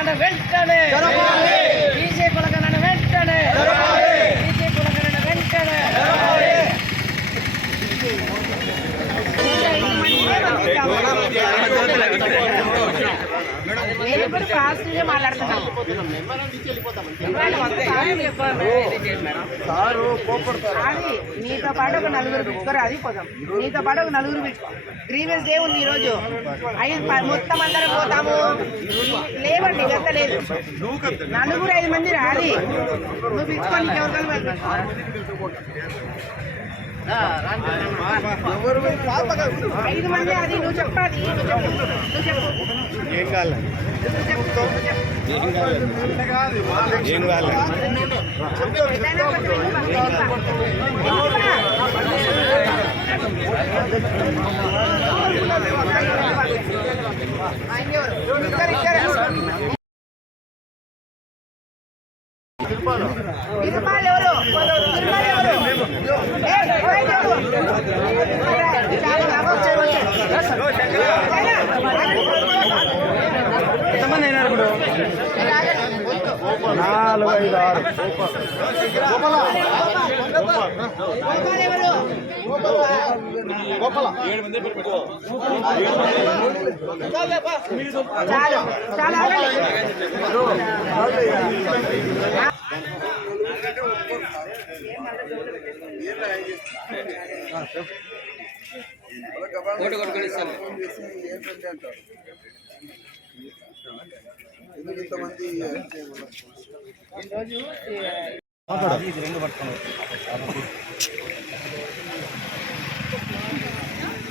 வேண்டான வேண்டானே ఇప్పుడు ఫాస్ట్గా మాట్లాడుతున్నాను అది నీతో పాటు ఒక నలుగురు పెట్టుకోరు అది పోదాం. నీతో పాటు ఒక నలుగురు పెట్టుకో. ప్రీవియస్ డే ఉంది ఈరోజు. ఐదు మొత్తం అందరం పోతాము. లేవండి గత లేదు. నలుగురు ఐదు మంది రాది. నువ్వు పిలుచుకొని నీకు ఎవరికైనా ఐదు మంది అది నువ్వు చెప్పాలి నువ్వు చెప్పు ఏం కాలే ఏం కాలే ఇద్దరు, ఇద్దరు. తిరుమల ఎవరు? తిరుమల ఎవరు? ఏయ్, ఎవరైతే ఎవరు? చాలా బాగా వచ్చారు, వచ్చారు. అయినా, ఎంతమంది అయినారు ఇప్పుడు నాలుగు ఐదు ఆరు తిరుమల ఎవరు? చాలు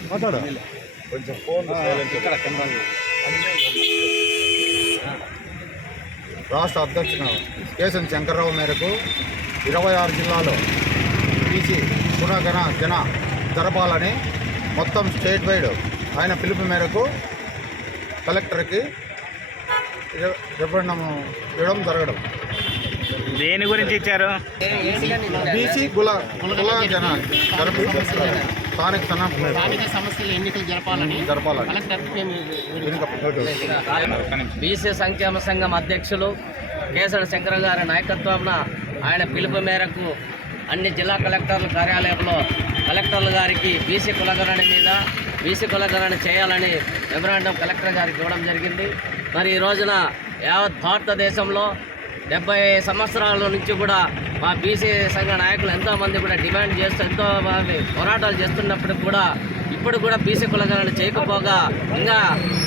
మాట్లాడు. కొంచెం ఫోన్ ఇక్కడ రాష్ట్ర అధ్యక్షుడు కేశన్ శంకర్రావు మేరకు ఇరవై ఆరు జిల్లాలో బీసీ పునగణ జన జరపాలని మొత్తం స్టేట్ వైడ్ ఆయన పిలుపు మేరకు కలెక్టర్కి రిఫరెండం ఇవ్వడం జరగడం. దేని గురించి ఇచ్చారు? బీసీ కుల కుల జన జరపి స్థానిక స్థానం స్థానిక సమస్యలు ఎన్నికలు జరపాలని జరపాలని. బీసీ సంక్షేమ సంఘం అధ్యక్షులు కేసరి శంకర గారి నాయకత్వాన ఆయన పిలుపు మేరకు అన్ని జిల్లా కలెక్టర్ల కార్యాలయంలో కలెక్టర్ల గారికి బీసీ కులగణన మీద బీసీ కులగణన చేయాలని మెమరాండం కలెక్టర్ గారికి ఇవ్వడం జరిగింది. మరి ఈ రోజున యావత్ భారతదేశంలో డెబ్బై సంవత్సరాల నుంచి కూడా మా బీసీ సంఘ నాయకులు ఎంతోమంది కూడా డిమాండ్ చేస్తూ ఎంతో పోరాటాలు చేస్తున్నప్పటికి కూడా ఇప్పుడు కూడా బీసీ కులగణన చేయకపోగా ఇంకా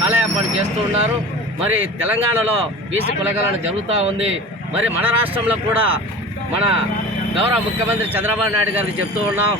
కాలయాపన చేస్తూ ఉన్నారు. మరి తెలంగాణలో బీసీ కులగణన జరుగుతూ ఉంది. మరి మన రాష్ట్రంలో కూడా మన గౌరవ ముఖ్యమంత్రి చంద్రబాబు నాయుడు గారికి చెప్తూ ఉన్నాం.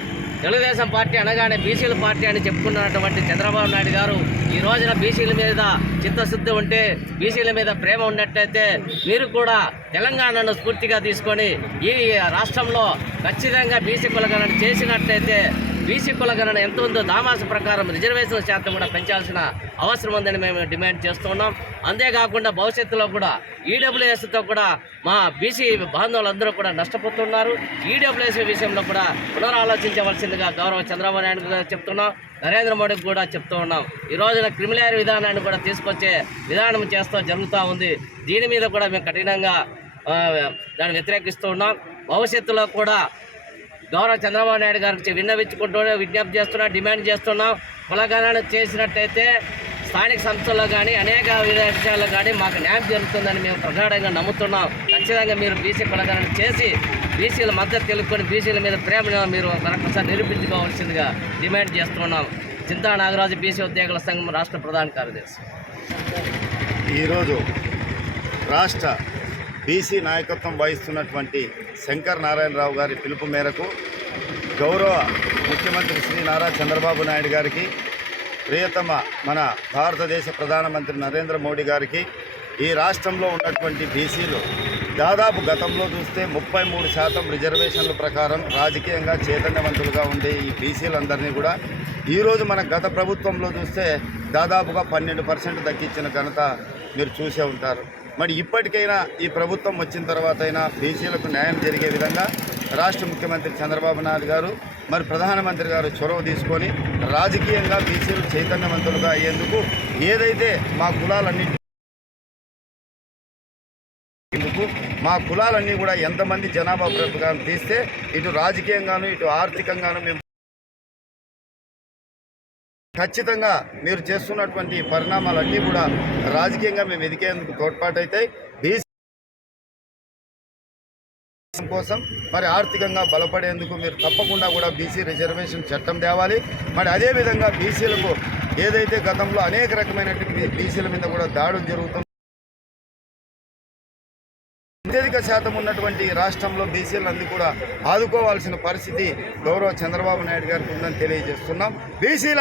తెలుగుదేశం పార్టీ అనగానే బీసీల పార్టీ అని చెప్పుకున్నటువంటి చంద్రబాబు నాయుడు గారు ఈ రోజున బీసీల మీద చిత్తశుద్ధి ఉంటే బీసీల మీద ప్రేమ ఉన్నట్టయితే మీరు కూడా తెలంగాణను స్ఫూర్తిగా తీసుకొని ఈ రాష్ట్రంలో ఖచ్చితంగా బీసీ కులగణన చేసినట్టయితే బీసీ కులగణన ఎంత ఉందో దామాస ప్రకారం రిజర్వేషన్ శాతం కూడా పెంచాల్సిన అవసరం ఉందని మేము డిమాండ్ చేస్తున్నాం అంతేకాకుండా భవిష్యత్తులో కూడా ఈడబ్ల్యూఎస్తో కూడా మా బీసీ బాంధవులందరూ కూడా నష్టపోతున్నారు. ఈడబ్ల్యూఎస్ విషయంలో కూడా పునరాలోచించవలసిందిగా గౌరవ చంద్రబాబు నాయుడు గారు చెప్తున్నాం. నరేంద్ర మోడీకి కూడా చెప్తూ ఉన్నాం. ఈ రోజున క్రిమినల్ విధానాన్ని కూడా తీసుకొచ్చే విధానం చేస్తూ జరుగుతూ ఉంది. దీని మీద కూడా మేము కఠినంగా దాన్ని వ్యతిరేకిస్తూ ఉన్నాం. భవిష్యత్తులో కూడా గౌరవ చంద్రబాబు నాయుడు గారికి విన్నవించుకుంటూ విజ్ఞప్తి చేస్తున్నా డిమాండ్ చేస్తున్నాం. కులగణన చేసినట్టయితే స్థానిక సంస్థల్లో కానీ అనేక విషయాల్లో కానీ మాకు న్యాయం జరుగుతుందని మేము ప్రగాఢంగా నమ్ముతున్నాం. ఖచ్చితంగా మీరు బీసీ కులగణన చేసి బీసీల మద్దతు తెలుపుకొని బీసీల మీద ప్రేమను మీరు మరొకసారి నిరూపించుకోవాల్సిందిగా డిమాండ్ చేస్తున్నాం. చింతా నాగరాజు బీసీ ఉద్యోగుల సంఘం రాష్ట్ర ప్రధాన కార్యదర్శి. ఈరోజు రాష్ట్ర బీసీ నాయకత్వం వహిస్తున్నటువంటి శంకర్ నారాయణరావు గారి పిలుపు మేరకు గౌరవ ముఖ్యమంత్రి శ్రీ నారా చంద్రబాబు నాయుడు గారికి ప్రియతమ మన భారతదేశ ప్రధానమంత్రి నరేంద్ర మోడీ గారికి ఈ రాష్ట్రంలో ఉన్నటువంటి బీసీలు దాదాపు గతంలో చూస్తే ముప్పై మూడు శాతం రిజర్వేషన్ల ప్రకారం రాజకీయంగా చైతన్యవంతులుగా ఉండే ఈ బీసీలందరినీ కూడా ఈరోజు మన గత ప్రభుత్వంలో చూస్తే దాదాపుగా పన్నెండు పర్సెంట్ దక్కించిన ఘనత మీరు చూసే ఉంటారు. మరి ఇప్పటికైనా ఈ ప్రభుత్వం వచ్చిన తర్వాత అయినా బీసీలకు న్యాయం జరిగే విధంగా రాష్ట్ర ముఖ్యమంత్రి చంద్రబాబు నాయుడు గారు మరి ప్రధానమంత్రి గారు చొరవ తీసుకొని రాజకీయంగా బీసీలు చైతన్యవంతులుగా అయ్యేందుకు ఏదైతే మా కులాలన్నింటి మా కులాలన్నీ కూడా ఎంతమంది జనాభా ప్రభుత్వం తీస్తే ఇటు రాజకీయంగాను ఇటు ఆర్థికంగాను మేము ఖచ్చితంగా మీరు చేస్తున్నటువంటి పరిణామాలన్నీ కూడా రాజకీయంగా మేము ఎదిగేందుకు తోడ్పాటైతాయి. కోసం మరి ఆర్థికంగా బలపడేందుకు మీరు తప్పకుండా కూడా బీసీ రిజర్వేషన్ చట్టం తేవాలి. మరి అదేవిధంగా బీసీలకు ఏదైతే గతంలో అనేక రకమైనటువంటి బీసీల మీద కూడా దాడులు జరుగుతుంది అత్యధిక శాతం ఉన్నటువంటి రాష్ట్రంలో బీసీలందరూ కూడా ఆదుకోవాల్సిన పరిస్థితి గౌరవ చంద్రబాబు నాయుడు గారికి ఉందని తెలియజేస్తున్నాం. బీసీల